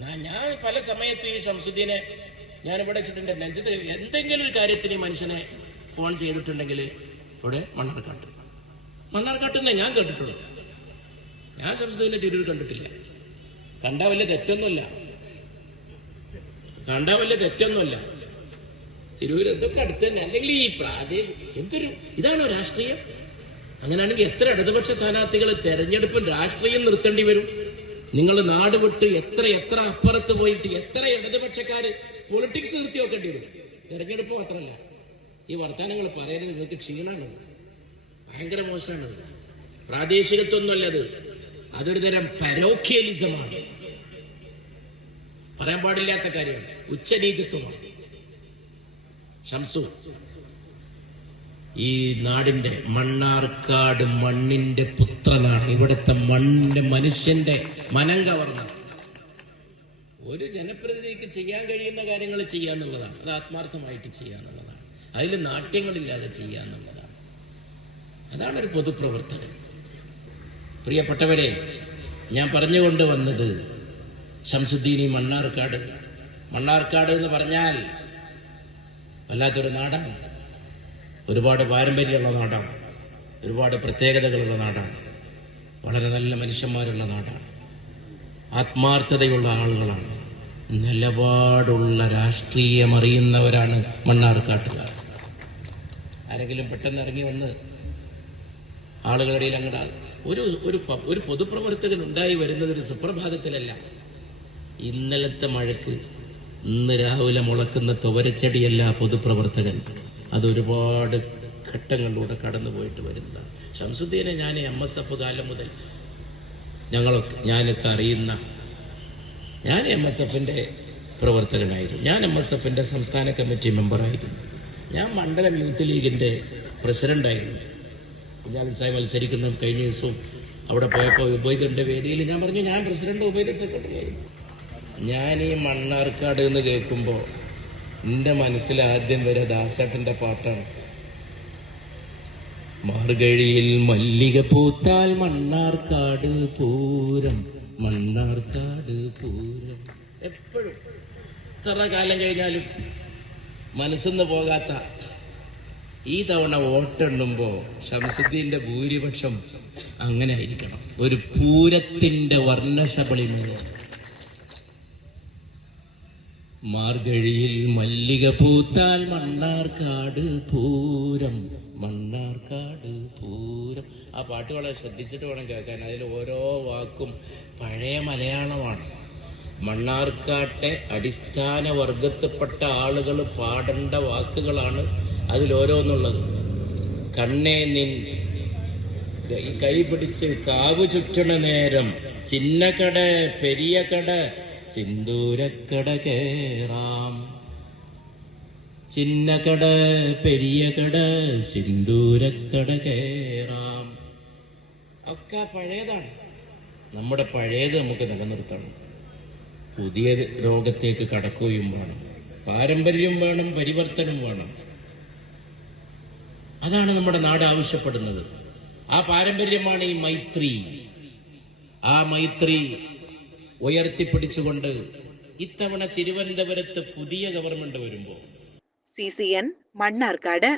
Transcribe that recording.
ഞാൻ പല സമയത്തും ഈ ശംസുദ്ദീനെ ഞാനിവിടെ വെച്ചിട്ടുണ്ട്. നെഞ്ചത്ത് എന്തെങ്കിലും ഒരു കാര്യത്തിന് മനുഷ്യനെ ഫോൺ ചെയ്തിട്ടുണ്ടെങ്കിൽ ഇവിടെ മണ്ണാർക്കാട്ടെന്നേ ഞാൻ കേട്ടിട്ടുള്ളൂ. ഞാൻ ശംസുദ്ദീനെ തിരൂർ കണ്ടിട്ടില്ല. കണ്ടാ വലിയ തെറ്റൊന്നുമല്ല. തിരൂർ എന്തൊക്കെ അടുത്ത് തന്നെ. അല്ലെങ്കിൽ ഈ എന്തൊരു ഇതാണോ രാഷ്ട്രീയം? അങ്ങനെയാണെങ്കിൽ എത്ര ഇടതുപക്ഷ സ്ഥാനാർത്ഥികൾ തെരഞ്ഞെടുപ്പും രാഷ്ട്രീയം നിർത്തേണ്ടി വരും? നിങ്ങൾ നാട് വിട്ട് എത്ര അപ്പുറത്ത് പോയിട്ട് എത്ര ഇടതുപക്ഷക്കാര് പൊളിറ്റിക്സ് നിർത്തി വെക്കേണ്ടി വരും. തെരഞ്ഞെടുപ്പ് മാത്രമല്ല, ഈ വർത്തമാനങ്ങൾ പറയരുത്. നിങ്ങൾക്ക് ക്ഷീണമാണ്, ഭയങ്കര മോശമാണ്. പ്രാദേശികത്വമൊന്നുമല്ലത്, അതൊരു തരം പരോഖ്യലിസമാണ്. പറയാൻ പാടില്ലാത്ത കാര്യമാണ്, ഉച്ചനീചത്വമാണ്. ഷംസു ഈ നാടിന്റെ മണ്ണാർക്കാട് മണ്ണിന്റെ പുത്രനാണ്. ഇവിടുത്തെ മണ്ണിന്റെ മനുഷ്യന്റെ മനം കവർന്ന ഒരു ജനപ്രതിനിധിക്ക് ചെയ്യാൻ കഴിയുന്ന കാര്യങ്ങൾ ചെയ്യാന്നുള്ളതാണ്. അത് ആത്മാർത്ഥമായിട്ട് ചെയ്യാന്നുള്ളതാണ്. അതിൽ നാട്യങ്ങളില്ലാതെ ചെയ്യാന്നുള്ളതാണ്. അതാണ് ഒരു പൊതുപ്രവർത്തകൻ. പ്രിയപ്പെട്ടവരെ, ഞാൻ പറഞ്ഞുകൊണ്ട് വന്നത് ശംസുദ്ദീനി മണ്ണാർക്കാട് എന്ന് പറഞ്ഞാൽ വല്ലാത്തൊരു നാടാണ്. ഒരുപാട് പാരമ്പര്യമുള്ള നാടാണ്. ഒരുപാട് പ്രത്യേകതകളുള്ള നാടാണ്. വളരെ നല്ല മനുഷ്യന്മാരുള്ള നാടാണ്. ആത്മാർത്ഥതയുള്ള ആളുകളാണ്. നിലപാടുള്ള രാഷ്ട്രീയം അറിയുന്നവരാണ് മണ്ണാർക്കാട്ടുകാർ. ആരെങ്കിലും പെട്ടെന്ന് ഇറങ്ങി വന്ന് ആളുകളുടെ അങ്ങോട്ട് ഒരു പൊതുപ്രവർത്തകൻ ഉണ്ടായി വരുന്നത് ഒരു സുപ്രഭാതത്തിലല്ല. ഇന്നലത്തെ മഴക്ക് ഇന്ന് രാവിലെ മുളക്കുന്ന തുവരച്ചെടിയല്ല പൊതുപ്രവർത്തകൻ. അതൊരുപാട് ഘട്ടങ്ങളിലൂടെ കടന്നു പോയിട്ട് വരുന്നതാണ്. ശംസുദ്ദീനെ ഞാൻ MSF കാലം മുതൽ ഞാനൊക്കെ അറിയുന്ന, ഞാൻ MSFന്റെ പ്രവർത്തകനായിരുന്നു. ഞാൻ MSFന്റെ സംസ്ഥാന കമ്മിറ്റി മെമ്പറായിരുന്നു. ഞാൻ മണ്ഡലം യൂത്ത് ലീഗിന്റെ പ്രസിഡന്റായിരുന്നു. സാഹിബ് മത്സരിക്കുന്ന കഴിഞ്ഞ ദിവസവും അവിടെ പോയപ്പോൾ ഉബൈദിന്റെ വേദിയിൽ ഞാൻ പറഞ്ഞു, ഞാൻ പ്രസിഡന്റ്, ഉബൈദ് സെക്രട്ടറി ആയിരുന്നു. ഞാൻ ഈ മണ്ണാർക്കാട് എന്ന് കേൾക്കുമ്പോൾ എന്റെ മനസ്സിൽ ആദ്യം വരെ ദാസേട്ടന്റെ പാട്ടാണ്. മാർഗഴിയിൽ മല്ലിക പൂത്താൽ മണ്ണാർക്കാട് പൂരം, മണ്ണാർക്കാട് പൂരം. എപ്പോഴും എത്ര കാലം കഴിഞ്ഞാലും മനസ്സിന്ന് പോകാത്ത ഈ തവണ വോട്ടെണ്ണുമ്പോ ശംസുദ്ദീന്റെ ഭൂരിപക്ഷം അങ്ങനെ ആയിരിക്കണം. ഒരു പൂരത്തിന്റെ വർണ്ണശബളിമയ. മാർഗഴിയിൽ മല്ലിക പൂത്താൽ മണ്ണാർക്കാട് പൂരം, മണ്ണാർക്കാട് പൂരം. ആ പാട്ട് വളരെ ശ്രദ്ധിച്ചിട്ട് വേണം കേൾക്കാൻ. അതിൽ ഓരോ വാക്കും പഴയ മലയാളമാണ്. മണ്ണാർക്കാട്ടെ അടിസ്ഥാന വർഗത്തിൽപ്പെട്ട ആളുകൾ പാടേണ്ട വാക്കുകളാണ് അതിലോരോന്നുള്ളത്. കണ്ണേ നിൻ കൈ പിടിച്ച് കാവു ചുറ്റണ നേരം, ചിന്നക്കട പെരിയ കട സിന്ദൂരക്കട കേറാം, ചിന്നക്കട പെരിയ കട സിന്ദൂരക്കട കേറാം. ഒക്കെ പഴയതാണ്. നമ്മുടെ പഴയത് നമുക്ക് നിലനിർത്തണം. പുതിയ ലോകത്തേക്ക് കടക്കുകയും വേണം. പാരമ്പര്യം വേണം, പരിവർത്തനം വേണം. അതാണ് നമ്മുടെ നാട് ആവശ്യപ്പെടുന്നത്. ആ പാരമ്പര്യമാണ് ഈ മൈത്രി. ആ മൈത്രി ഉയർത്തിപ്പിടിച്ചുകൊണ്ട് ഇത്തവണ തിരുവനന്തപുരത്ത് പുതിയ ഗവൺമെന്റ് വരുമ്പോൾ CCN മണ്ണാർക്കാട്.